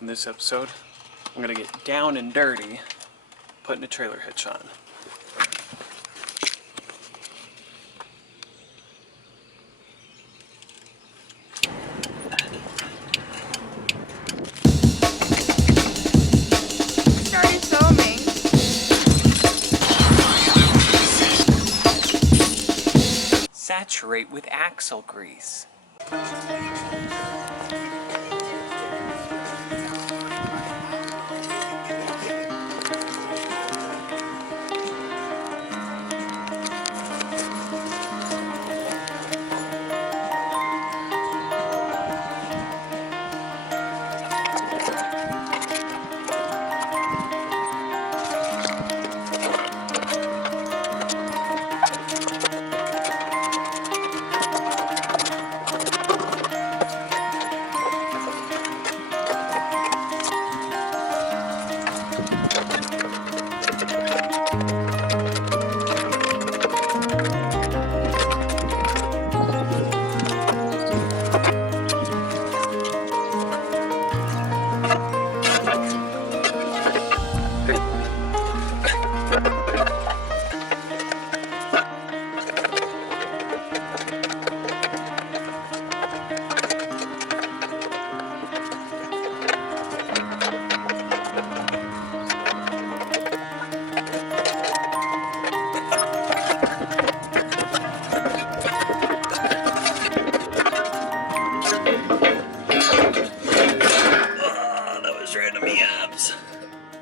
In this episode, I'm gonna get down and dirty putting a trailer hitch on. Started filming. Saturate with axle grease.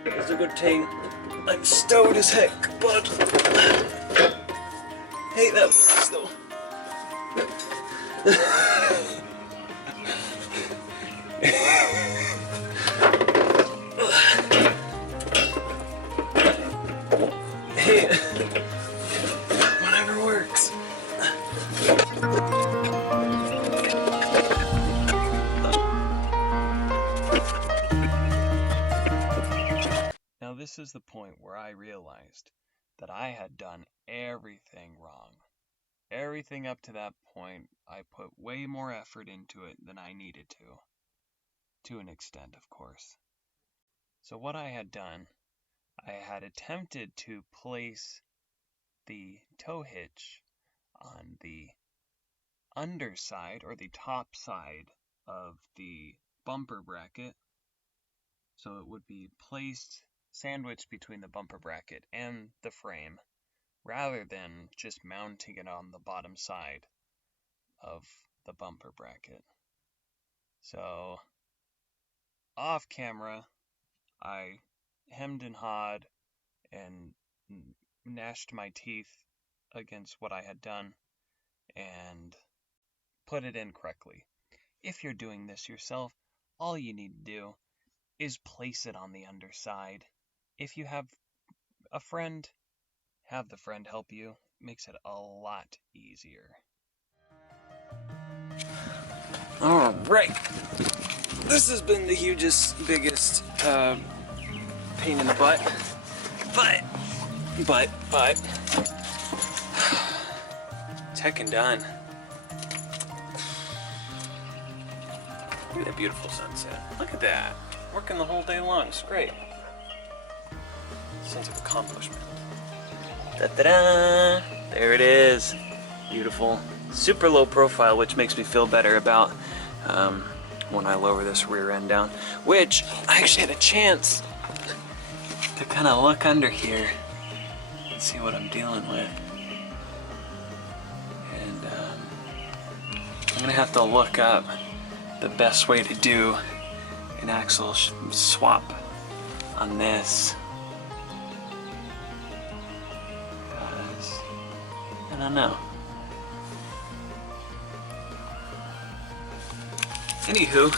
It's a good thing I'm stowed as heck, but hate that works though. Hey, whatever works. Now this is the point where I realized that I had done everything wrong. Everything up to that point, I put way more effort into it than I needed to an extent, of course. So what I had done, I had attempted to place the tow hitch on the underside or the top side of the bumper bracket, so it would be placed sandwiched between the bumper bracket and the frame, rather than just mounting it on the bottom side of the bumper bracket. So, off camera, I hemmed and hawed and gnashed my teeth against what I had done and put it in correctly. If you're doing this yourself, all you need to do is place it on the underside. If you have a friend, have the friend help you. It makes it a lot easier. Alright. This has been the biggest pain in the butt. But it's heckin' done. Look at that beautiful sunset. Look at that. Working the whole day long. It's great. Sense of accomplishment. Da-da-da! There it is. Beautiful. Super low profile, which makes me feel better about when I lower this rear end down. Which, I actually had a chance to kind of look under here and see what I'm dealing with. And I'm going to have to look up the best way to do an axle swap on this. Because, I don't know. Anywho,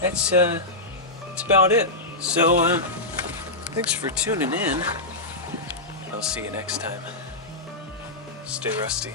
that's about it. So, thanks for tuning in. I'll see you next time. Stay rusty.